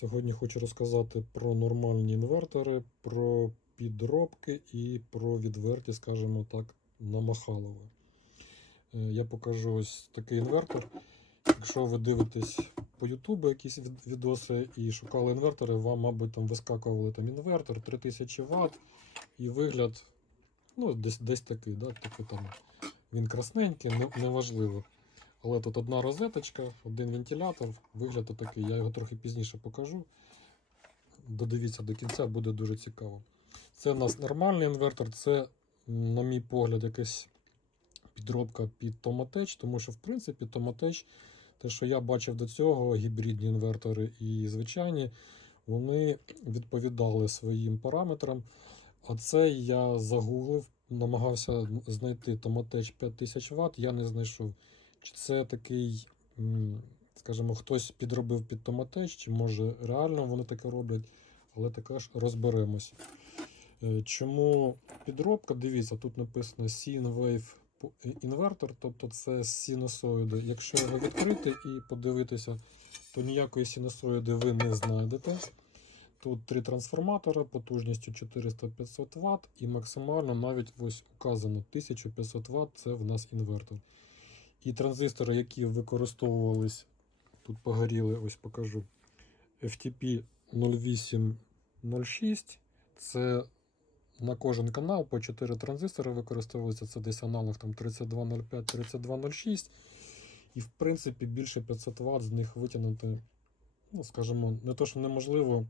Сьогодні хочу розказати про нормальні інвертори, про підробки і про відверті, скажімо так, намахалови. Е, Я покажу ось такий інвертор. Якщо ви дивитесь по Ютубу якісь відоси і шукали інвертори, вам, мабуть, там вискакували там інвертор 3000 Вт і вигляд ну, десь, десь такий, да? такий там, він красненький, не, неважливо. Але тут одна розеточка, один вентилятор, вигляд такий. Я його трохи пізніше покажу. Додивіться до кінця, буде дуже цікаво. Це у нас нормальний інвертор, це, на мій погляд, якась підробка під Томотеч, тому що, в принципі, Томотеч, те, що я бачив до цього, гібридні інвертори і звичайні, вони відповідали своїм параметрам. А це я загуглив, намагався знайти Томотеч 5000 Вт, я не знайшов. Чи це такий, скажімо, хтось підробив під Томотеч, чи може реально вони таке роблять, але також розберемось. Е, Чому підробка? Дивіться, тут написано Synwave інвертор, тобто це синусоїди. Якщо його відкрити і подивитися, то ніякої синусоїди ви не знайдете. Тут три трансформатора потужністю 400-500 Вт і максимально навіть ось указано 1500 Вт це в нас інвертор. І транзистори, які використовувались, тут погоріли, ось покажу. FTP 0806. Це на кожен канал по 4 транзистори використовується. Це десь аналог там 3205, 3206. І в принципі більше 500 Вт з них витягнути, ну, скажімо, не то, що неможливо,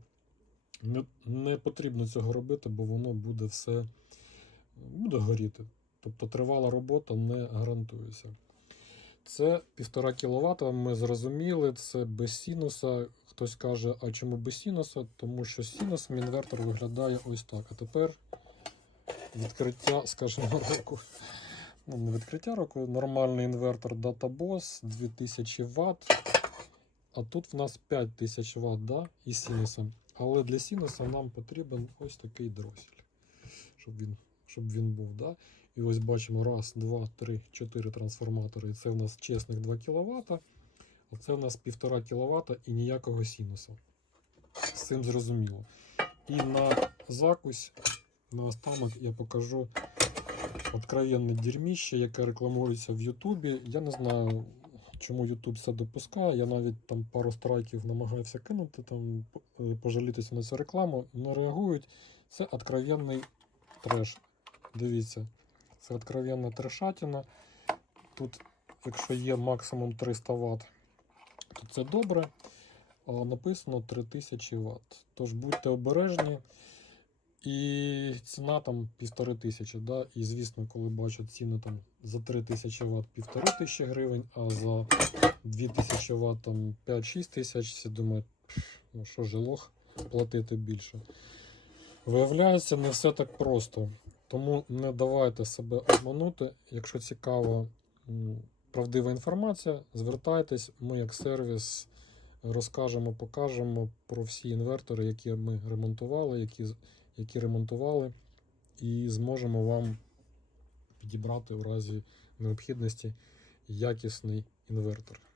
не, не потрібно цього робити, бо воно буде все буде горіти. Тобто тривала робота не гарантується. Це 1,5 кВт, ми зрозуміли, це без синуса. Хтось каже, а чому без синуса? Тому що синусом інвертор виглядає ось так. А тепер відкриття, скажімо, року. Ну, не відкриття року, нормальний інвертор DataBoss 2000 Вт. А тут в нас 5000 Вт да, і синусом. Але для синуса нам потрібен ось такий дросель, щоб він, щоб він був. Да? І ось бачимо раз, два, три, чотири трансформатори. І це в нас чесних 2 кВт. А це в нас 1,5 кВт і ніякого синуса. З цим зрозуміло. І на закусь, на останок я покажу откровенне дерьміще, яке рекламується в Ютубі. Я не знаю, чому Ютуб це допускає. Я навіть там пару страйків намагався кинути, там е, пожалітися на цю рекламу. Не реагують. Це откровенний треш. Дивіться, це откровенна трешатіна. Тут, якщо є максимум 300 Вт, то це добре. А написано 3000 Вт. Тож будьте обережні. І ціна там півтори тисячі. Да? І звісно, коли бачу ціни там за 3000 Вт півтори тисячі гривень, а за 2000 Вт там 5-6 тисяч, всі думають, ну що ж лох платити більше. Виявляється, не все так просто. Тому не давайте себе обманути. Якщо цікава правдива інформація, звертайтесь, ми як сервіс розкажемо, покажемо про всі інвертори, які ми ремонтували, які, які ремонтували, і зможемо вам підібрати у разі необхідності якісний інвертор.